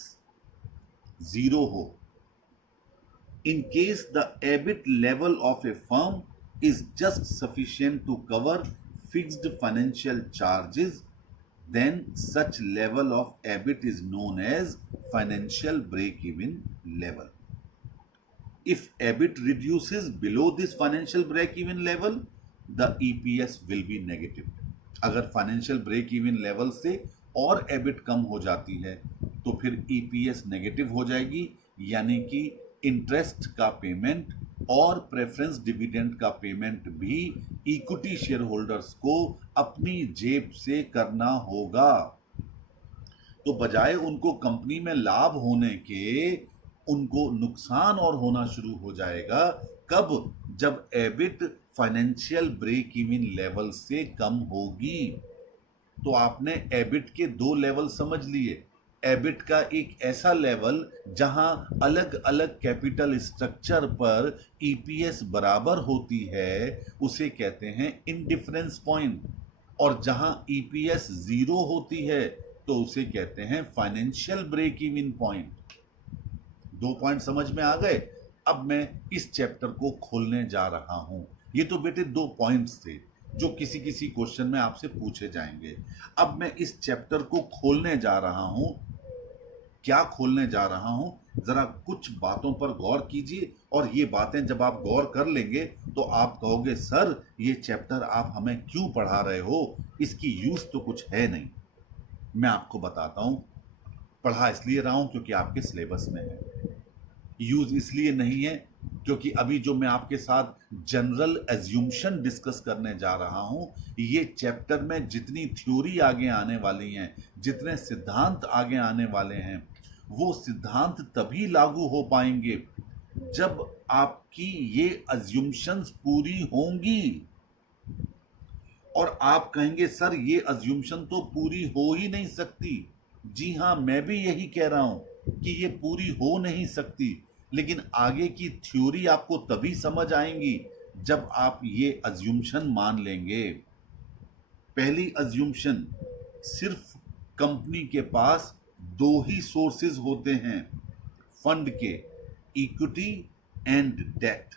जीरो हो। In case the EBIT level of a firm is just sufficient to cover fixed financial charges, then such level of EBIT is known as financial break-even level. If EBIT reduces below this financial break-even level, the EPS will be negative. अगर financial break-even level से और EBIT कम हो जाती है तो फिर EPS नेगेटिव हो जाएगी, यानी कि इंटरेस्ट का पेमेंट और प्रेफरेंस डिविडेंड का पेमेंट भी इक्विटी शेयर होल्डर्स को अपनी जेब से करना होगा। तो बजाय उनको कंपनी में लाभ होने के, उनको नुकसान और होना शुरू हो जाएगा। कब? जब EBIT financial break even level से कम होगी। तो आपने एबिट के दो लेवल समझ लिए। एबिट का एक ऐसा लेवल जहां अलग अलग कैपिटल स्ट्रक्चर पर ईपीएस बराबर होती है, उसे कहते हैं इंडिफरेंस पॉइंट। और जहां ईपीएस 0 होती है तो उसे कहते हैं फाइनेंशियल ब्रेक इवन पॉइंट। दो पॉइंट समझ में आ गए। अब मैं इस चैप्टर को खोलने जा रहा हूं। ये तो बेटे दो पॉइंट्स थे जो किसी किसी क्वेश्चन में आपसे पूछे जाएंगे। अब मैं इस चैप्टर को खोलने जा रहा हूं। क्या खोलने जा रहा हूं? जरा कुछ बातों पर गौर कीजिए, और ये बातें जब आप गौर कर लेंगे तो आप कहोगे सर ये चैप्टर आप हमें क्यों पढ़ा रहे हो, इसकी यूज तो कुछ है नहीं। मैं आपको बताता हूं। पढ़ा इसलिए रहा हूं क्योंकि आपके सिलेबस में है। यूज इसलिए नहीं है क्योंकि अभी जो मैं आपके साथ जनरल एज्यूम्शन डिस्कस करने जा रहा हूं, ये चैप्टर में जितनी थ्योरी आगे आने वाली हैं, जितने सिद्धांत आगे आने वाले हैं, वो सिद्धांत तभी लागू हो पाएंगे जब आपकी ये अज्यूम्शंस पूरी होंगी। और आप कहेंगे सर ये अज्यूम्शन तो पूरी हो ही नहीं सकती। जी हां, मैं भी यही कह रहा हूं कि ये पूरी हो नहीं सकती, लेकिन आगे की थ्योरी आपको तभी समझ आएंगी जब आप ये अज्यूम्शन मान लेंगे। पहली अज्यूम्शन, सिर्फ कंपनी के पास दो ही सोर्सेज होते हैं फंड के, इक्विटी एंड डेट।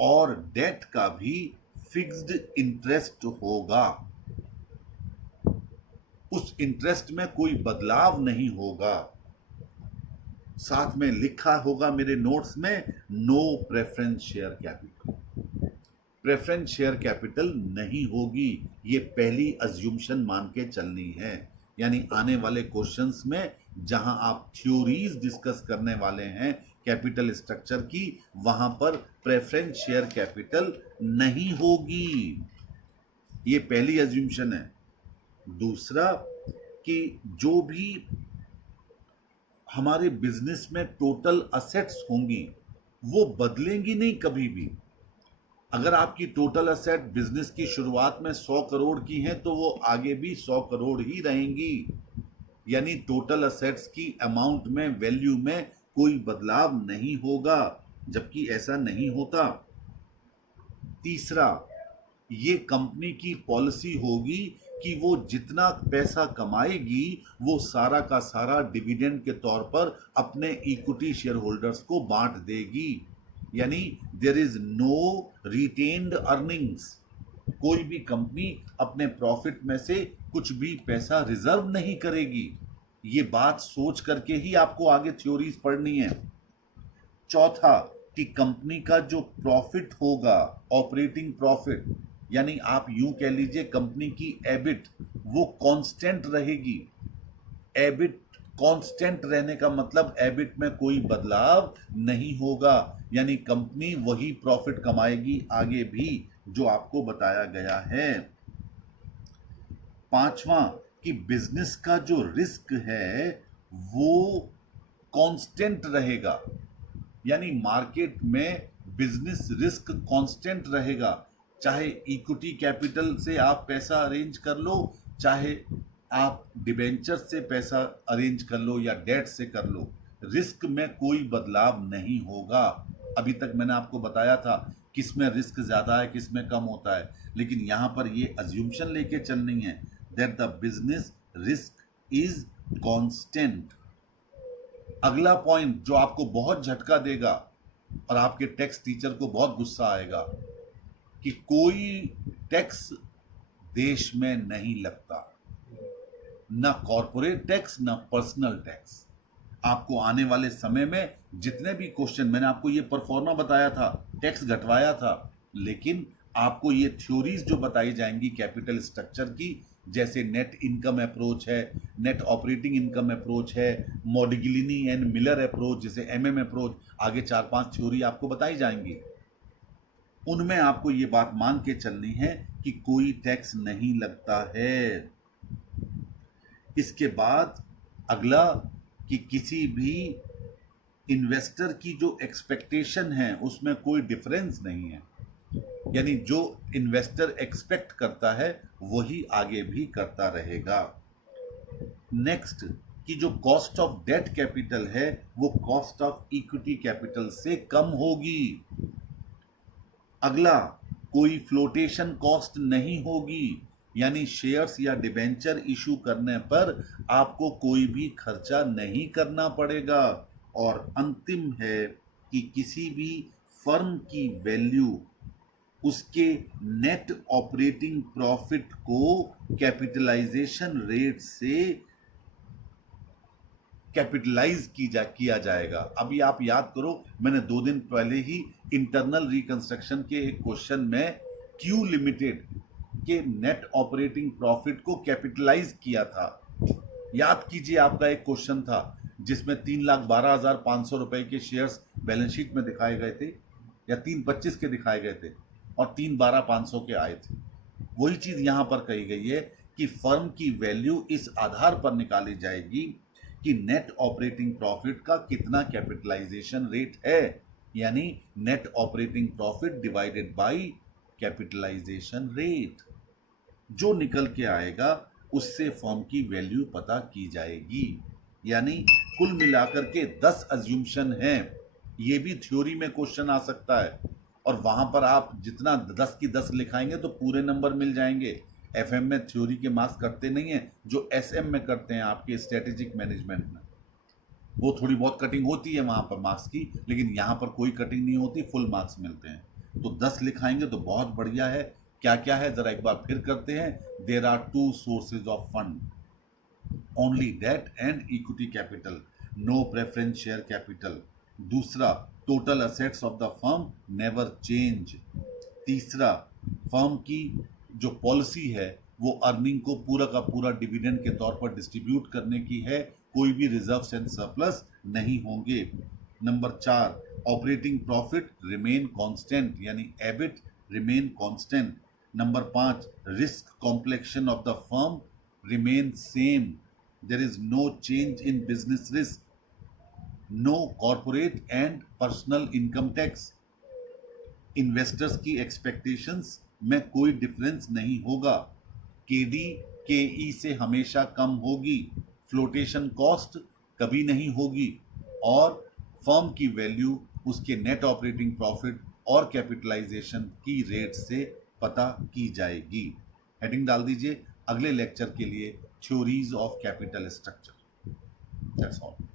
और डेट का भी फिक्स्ड इंटरेस्ट होगा। उस इंटरेस्ट में कोई बदलाव नहीं होगा। साथ में लिखा होगा मेरे नोट्स में, no preference share capital. Preference share capital नहीं होगी। ये पहली अज्यूम्शन मान के चलनी है। यानी आने वाले क्वेश्चंस में जहां आप थ्योरीज डिस्कस करने वाले हैं कैपिटल स्ट्रक्चर की, वहां पर प्रेफरेंस शेयर कैपिटल नहीं होगी। ये पहली अज्यूम्शन है। दूसरा कि जो भी हमारे बिजनेस में टोटल असेट्स होंगी वो बदलेंगी नहीं कभी भी। अगर आपकी टोटल असेट बिजनेस की शुरुआत में 100 करोड़ की है तो वो आगे भी 100 करोड़ ही रहेंगी। यानी टोटल असेट्स की अमाउंट में, वैल्यू में कोई बदलाव नहीं होगा, जबकि ऐसा नहीं होता। तीसरा, ये कंपनी की पॉलिसी होगी कि वो जितना पैसा कमाएगी वो सारा का सारा डिविडेंड के तौर पर अपने इक्विटी शेयर होल्डर्स को बांट देगी। यानी there is no retained earnings. कोई भी कंपनी अपने प्रॉफिट में से कुछ भी पैसा रिजर्व नहीं करेगी। ये बात सोच करके ही आपको आगे थ्योरीज पढ़नी है। चौथा, कि कंपनी का जो प्रॉफिट होगा, ऑपरेटिंग प्रॉफिट, यानी आप यूं कह लीजिए कंपनी की एबिट, वो कांस्टेंट रहेगी। एबिट कांस्टेंट रहने का मतलब एबिट में कोई बदलाव नहीं होगा। यानी कंपनी वही प्रॉफिट कमाएगी आगे भी जो आपको बताया गया है। पांचवा, कि बिजनेस का जो रिस्क है वो कांस्टेंट रहेगा। यानी मार्केट में बिजनेस रिस्क कांस्टेंट रहेगा। चाहे इक्विटी कैपिटल से आप पैसा अरेंज कर लो, चाहे आप डिबेंचर से पैसा अरेंज कर लो या डेट से कर लो, रिस्क में कोई बदलाव नहीं होगा। अभी तक मैंने आपको बताया था किस में रिस्क ज्यादा है, किस में कम होता है, लेकिन यहां पर ये अज्यूम्शन लेके चलनी है that the business risk is constant. अगला पॉइंट जो आपको बहुत झटका देगा और आपके टैक्स टीचर को बहुत गुस्सा आएगा कि कोई टैक्स देश में नहीं लगता, ना कॉर्पोरेट टैक्स ना पर्सनल टैक्स। आपको आने वाले समय में जितने भी क्वेश्चन, मैंने आपको ये परफॉर्मा बताया था, टैक्स घटवाया था, लेकिन आपको ये थ्योरीज जो बताई जाएंगी कैपिटल स्ट्रक्चर की, जैसे नेट इनकम अप्रोच है, नेट ऑपरेटिंग इनकम अप्रोच है, मॉडिग्लिनी एंड मिलर अप्रोच, जैसे एमएम अप्रोच, आगे 4-5 थ्योरी आपको बताई जाएंगी। उनमें आपको ये बात मान के चलनी है कि कोई टैक्स नहीं लगता है। इसके बाद अगला कि किसी भी इन्वेस्टर की जो एक्सपेक्टेशन है उसमें कोई डिफरेंस नहीं है, यानी जो इन्वेस्टर एक्सपेक्ट करता है वही आगे भी करता रहेगा। नेक्स्ट कि जो कॉस्ट ऑफ डेट कैपिटल है वो कॉस्ट ऑफ इक्विटी कैपिटल से कम होगी। अगला, कोई फ्लोटेशन कॉस्ट नहीं होगी, यानी शेयर्स या डिबेंचर इशू करने पर आपको कोई भी खर्चा नहीं करना पड़ेगा। और अंतिम है कि किसी भी फर्म की वैल्यू उसके नेट ऑपरेटिंग प्रॉफिट को कैपिटलाइजेशन रेट से कैपिटलाइज किया जाएगा। अभी आप याद करो, मैंने 2 दिन पहले ही इंटरनल रिकंस्ट्रक्शन के एक क्वेश्चन में क्यू लिमिटेड के नेट ऑपरेटिंग प्रॉफिट को कैपिटलाइज किया था। याद कीजिए, आपका एक क्वेश्चन था जिसमें 3,12,500 रुपए के शेयर्स बैलेंस शीट में दिखाए गए थे, या 3,25 के दिखाए गए थे और 3,12,500 के आए थे। वही चीज यहां पर कही गई है कि फर्म की वैल्यू इस आधार पर निकाली जाएगी कि नेट ऑपरेटिंग प्रॉफिट का कितना कैपिटलाइजेशन रेट है, यानी net operating profit divided by capitalisation rate. जो निकल के आएगा उससे फर्म की वैल्यू पता की जाएगी। यानी कुल मिलाकर के 10 अज्यूमशन हैं। ये भी थ्योरी में क्वेश्चन आ सकता है और वहां पर आप जितना 10 की 10 लिखाएंगे तो पूरे नंबर मिल जाएंगे। एफएम में थ्योरी के मार्क्स करते नहीं है, जो एसएम में करते हैं आपके स्ट्रेटेजिक मैनेजमेंट में, वो थोड़ी बहुत कटिंग होती है वहां पर मार्क्स की, लेकिन यहाँ पर कोई कटिंग नहीं होती, फुल मार्क्स मिलते हैं। तो 10 लिखाएंगे तो बहुत बढ़िया है। क्या क्या है जरा एक बार फिर करते हैं। There are 2 sources of fund, only debt and equity capital, no preference share capital. दूसरा, total assets of the firm never change. तीसरा, फर्म की जो पॉलिसी है वो अर्निंग को पूरा का पूरा डिविडेंड के तौर पर डिस्ट्रीब्यूट करने की है, कोई भी रिजर्व्स एंड सरप्लस नहीं होंगे। Number 4, operating profit remain constant, यानी EBIT remain constant. Number 5, risk complexion of the firm remain same, there is no change in business risk, no corporate and personal income tax. Investors की एक्सपेक्टेशंस में कोई डिफरेंस नहीं होगा, केडी केई से हमेशा कम होगी, फ्लोटेशन कॉस्ट कभी नहीं होगी, और फर्म की वैल्यू उसके नेट ऑपरेटिंग प्रॉफिट और कैपिटलाइजेशन की रेट से पता की जाएगी। हेडिंग डाल दीजिए अगले लेक्चर के लिए, theories of capital structure. That's all.